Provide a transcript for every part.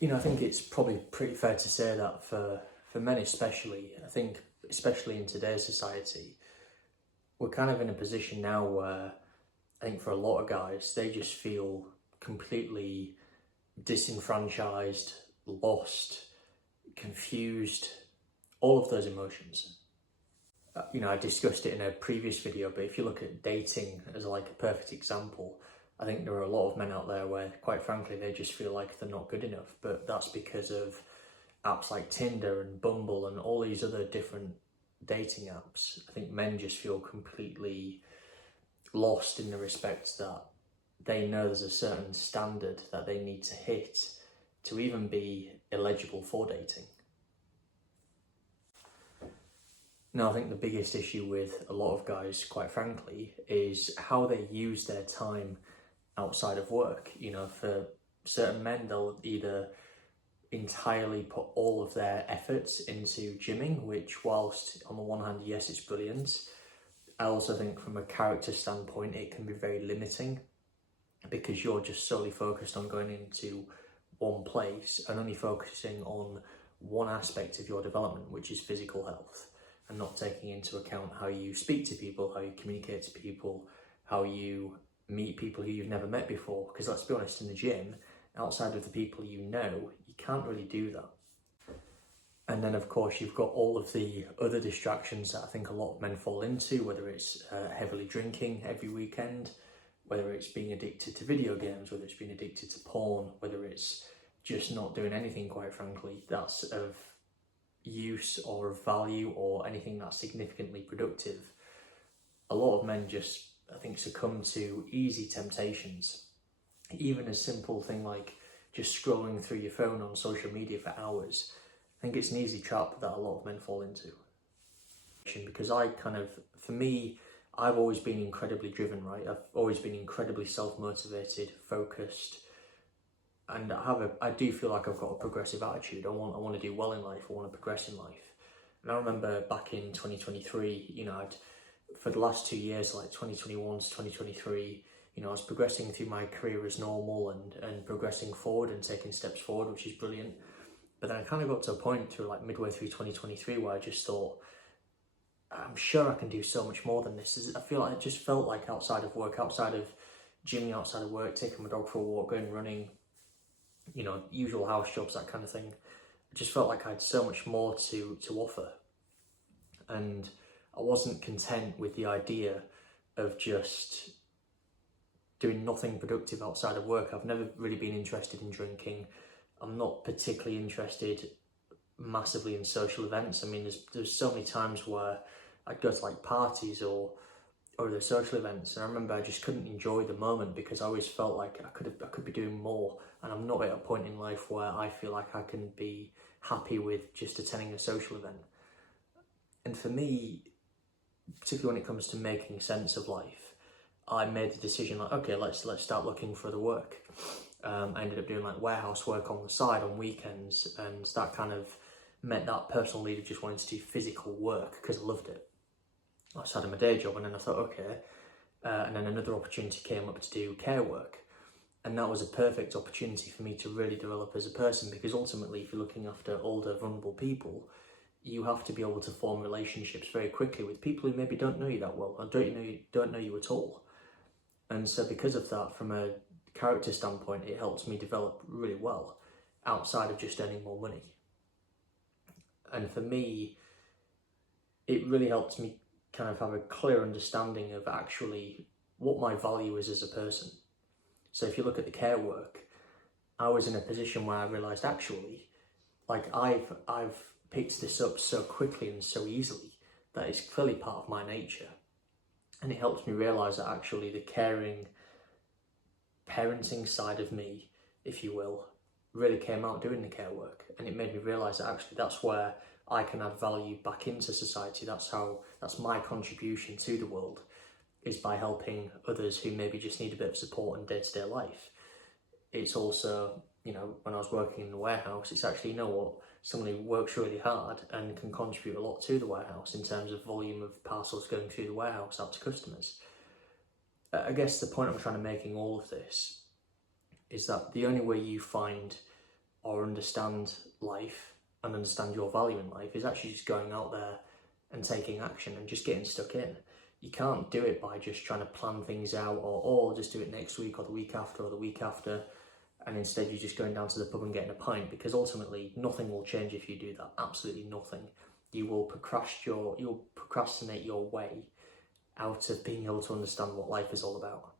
I think it's probably pretty fair to say that for men especially, I think especially in today's society, we're kind of in a position now where I think for a lot of guys, they just feel completely disenfranchised, lost, confused, all of those emotions. I discussed it in a previous video, but if you look at dating as like a perfect example, I think there are a lot of men out there where, quite frankly, they just feel like they're not good enough, but that's because of apps like Tinder and Bumble and all these other different dating apps. I think men just feel completely lost in the respect that they know there's a certain standard that they need to hit to even be eligible for dating. Now, I think the biggest issue with a lot of guys, quite frankly, is how they use their time outside of work. For certain men, they'll either entirely put all of their efforts into gymming, which, whilst on the one hand, yes, it's brilliant, I also think from a character standpoint, it can be very limiting because you're just solely focused on going into one place and only focusing on one aspect of your development, which is physical health, and not taking into account how you speak to people, how you communicate to people, how you meet people who you've never met before. Because let's be honest, in the gym, outside of the people you know, you can't really do that. And then, of course, you've got all of the other distractions that I think a lot of men fall into, whether it's heavily drinking every weekend, whether it's being addicted to video games, whether it's being addicted to porn, whether it's just not doing anything, quite frankly, that's of use or of value or anything that's significantly productive. A lot of men just, I think, succumb to easy temptations. Even a simple thing like just scrolling through your phone on social media for hours, I think it's an easy trap that a lot of men fall into. Because for me, I've always been incredibly driven, right? I've always been incredibly self-motivated, focused, and I do feel like I've got a progressive attitude. I want to do well in life. I want to progress in life. And I remember back in 2023, for the last 2 years, like 2021 to 2023, I was progressing through my career as normal and progressing forward and taking steps forward, which is brilliant. But then I kind of got to a point through like midway through 2023 where I just thought, I'm sure I can do so much more than this. I feel like it just felt like outside of work, outside of gymming, outside of work, taking my dog for a walk, going running, usual house jobs, that kind of thing. I just felt like I had so much more to offer. And I wasn't content with the idea of just doing nothing productive outside of work. I've never really been interested in drinking. I'm not particularly interested massively in social events. I mean, there's so many times where I'd go to like parties or the social events, and I remember I just couldn't enjoy the moment because I always felt like I could be doing more, and I'm not at a point in life where I feel like I can be happy with just attending a social event. And for me, particularly when it comes to making sense of life, I made the decision like, okay, let's start looking for the work. I ended up doing like warehouse work on the side on weekends, and that kind of met that personal need of just wanting to do physical work because I loved it. I started my day job, and then I thought, okay, and then another opportunity came up to do care work, and that was a perfect opportunity for me to really develop as a person, because ultimately, if you're looking after older, vulnerable people, you have to be able to form relationships very quickly with people who maybe don't know you that well, or don't know you at all. And so because of that, from a character standpoint, it helps me develop really well outside of just earning more money. And for me, it really helps me kind of have a clear understanding of actually what my value is as a person. So if you look at the care work, I was in a position where I realised actually, like I've picked this up so quickly and so easily that it's clearly part of my nature. And it helps me realise that actually the caring, parenting side of me, if you will, really came out doing the care work. And it made me realise that actually that's where I can add value back into society. That's my contribution to the world, is by helping others who maybe just need a bit of support in day-to-day life. It's also, when I was working in the warehouse, it's actually, someone who works really hard and can contribute a lot to the warehouse in terms of volume of parcels going through the warehouse out to customers. I guess the point I'm trying to make in all of this is that the only way you find or understand life and understand your value in life is actually just going out there and taking action and just getting stuck in. You can't do it by just trying to plan things out, or I'll just do it next week or the week after or the week after, and instead you're just going down to the pub and getting a pint, because ultimately nothing will change if you do that. Absolutely nothing. You will procrastinate your way out of being able to understand what life is all about.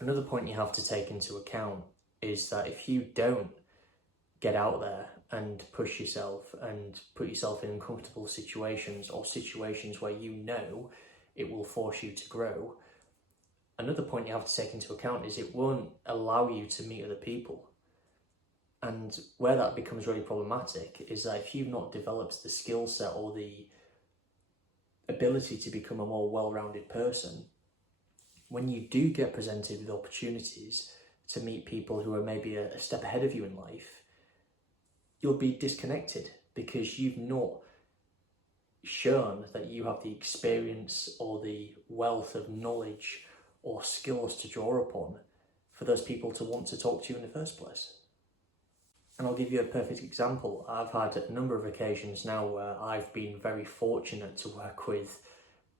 Another point you have to take into account is that if you don't get out there and push yourself and put yourself in uncomfortable situations, or situations where you know it will force you to grow, another point you have to take into account is it won't allow you to meet other people. And where that becomes really problematic is that if you've not developed the skill set or the ability to become a more well-rounded person, when you do get presented with opportunities to meet people who are maybe a step ahead of you in life, you'll be disconnected because you've not shown that you have the experience or the wealth of knowledge or skills to draw upon for those people to want to talk to you in the first place. And I'll give you a perfect example. I've had a number of occasions now where I've been very fortunate to work with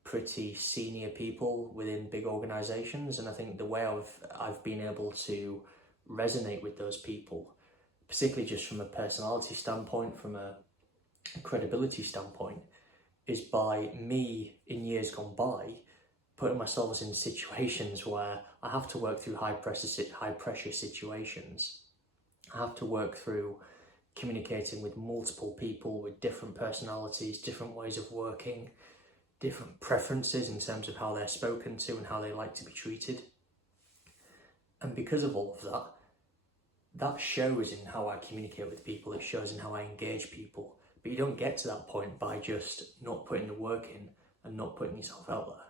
pretty senior people within big organisations, and I think the way I've been able to resonate with those people, particularly just from a personality standpoint, from a credibility standpoint, is by me in years gone by putting myself in situations where I have to work through high pressure situations. I have to work through communicating with multiple people with different personalities, different ways of working, different preferences in terms of how they're spoken to and how they like to be treated. And because of all of that, that shows in how I communicate with people, it shows in how I engage people. But you don't get to that point by just not putting the work in and not putting yourself out there.